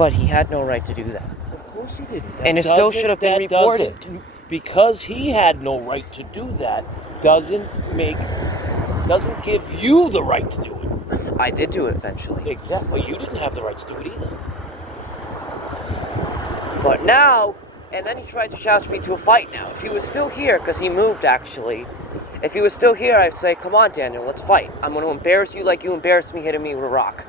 But he had no right to do that. Of course he didn't. And it still should have been reported. Because he had no right to do that doesn't give you the right to do it. I did do it eventually. Exactly. But you didn't have the right to do it either. But now, and then he tried to challenge me to a fight now. If he was still here, because he moved actually, if he was still here, I'd say, come on, Daniel, let's fight. I'm going to embarrass you like you embarrassed me hitting me with a rock.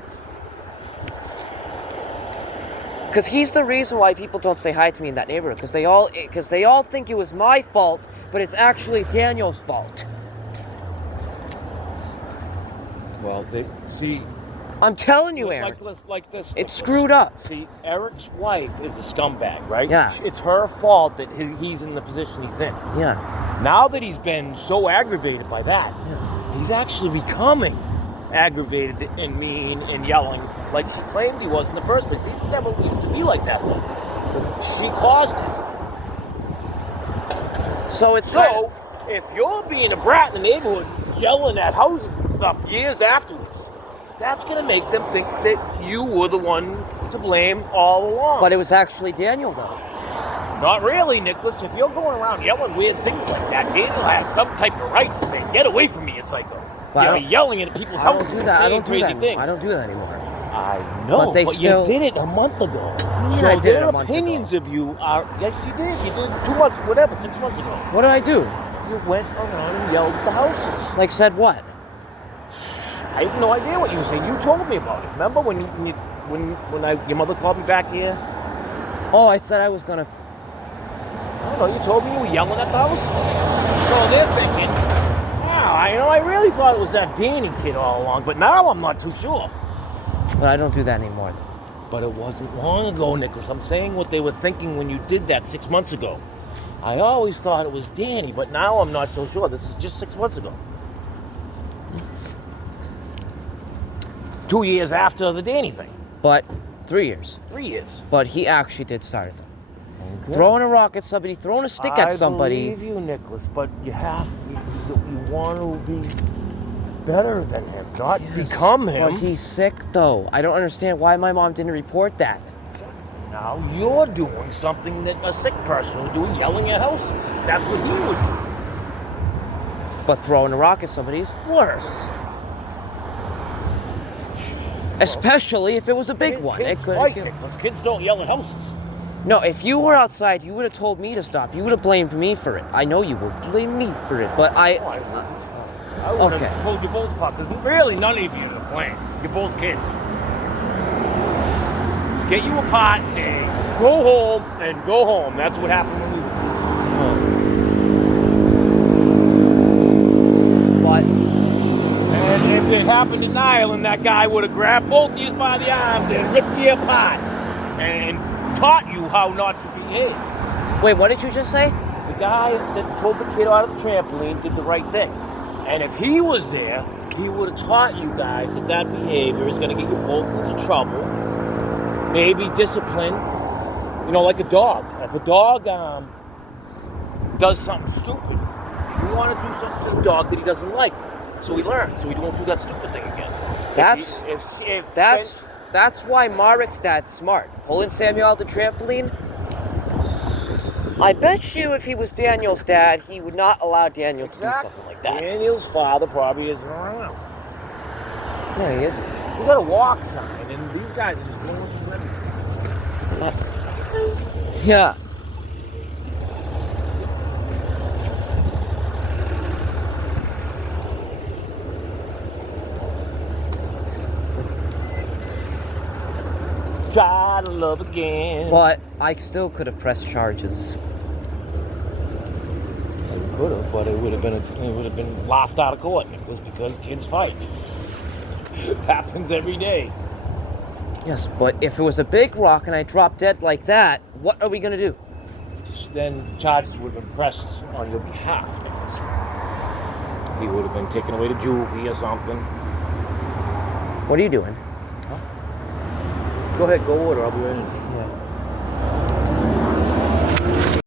Because he's the reason why people don't say hi to me in that neighborhood. Because they all think it was my fault, but it's actually Daniel's fault. Well, I'm telling you, Aaron. Like this. It's screwed up. See, Eric's wife is a scumbag, right? Yeah. It's her fault that he's in the position he's in. Yeah. Now that he's been so aggravated by that, he's actually becoming aggravated and mean and yelling like she claimed he was in the first place. He never used to be like that. She caused it. So if you're being a brat in the neighborhood, yelling at houses and stuff years afterwards, that's going to make them think that you were the one to blame all along. But it was actually Daniel, though. Not really, Nicholas. If you're going around yelling weird things like that, Daniel has some type of right to say, get away from me, you psycho. You're yelling at people's houses and saying crazy things. I don't do that anymore. I know, but you did it a month ago. Yeah, I did it a month ago. Their opinions of you are, yes, you did. You did it 2 months, whatever, 6 months ago. What did I do? You went around and yelled at the houses. Like said what? I have no idea what you were saying. You told me about it. Remember when your mother called me back here? Oh, I said I was gonna. I don't know. You told me you were yelling at the house. So they're thinking, wow, I really thought it was that Danny kid all along, but now I'm not too sure. But I don't do that anymore. But it wasn't long ago, Nicholas. I'm saying what they were thinking when you did that 6 months ago. I always thought it was Danny, but now I'm not so sure. This is just 6 months ago. 2 years after the Danny thing. But 3 years. 3 years. But he actually did start it, though. Okay. Throwing a rock at somebody, throwing a stick at somebody. I believe you, Nicholas, but you want to be better than him, not become him. But he's sick, though. I don't understand why my mom didn't report that. Now you're doing something that a sick person would do, yelling at houses. That's what he would do. But throwing a rock at somebody is worse. Especially if it was a big one. Kids fight, Nicholas. Kids don't yell at houses. No, if you were outside, you would have told me to stop. You would have blamed me for it. I know you would blame me for it, but I would have told you both apart, because really none of you are to blame. You're both kids. Just get you apart and say, go home and go home. That's what happened when we were kids. What? And if it happened in Ireland, that guy would have grabbed both of you by the arms and ripped you apart and taught you how not to behave. Wait, what did you just say? The guy that told the kid out of the trampoline did the right thing. And if he was there, he would have taught you guys that behavior is going to get you both into trouble. Maybe discipline. You know, like a dog. If a dog does something stupid, you want to do something to the dog that he doesn't like. So he learns, so he won't do that stupid thing again. That's why Marek's dad's smart. Pulling Samuel out the trampoline. I bet you if he was Daniel's dad, he would not allow Daniel to do something like that. Daniel's father probably isn't around. Yeah, he is. You got a walk sign, and these guys are just going with Yeah. Try to love again. But I still could have pressed charges. You could have, but it would have been laughed out of court. It was because kids fight. It happens every day. Yes, but if it was a big rock and I dropped dead like that, what are we gonna do? Then charges would have been pressed on your behalf, Nicholas. He would have been taken away to juvie or something. What are you doing? Go ahead, go order. I'll be ready. Yeah.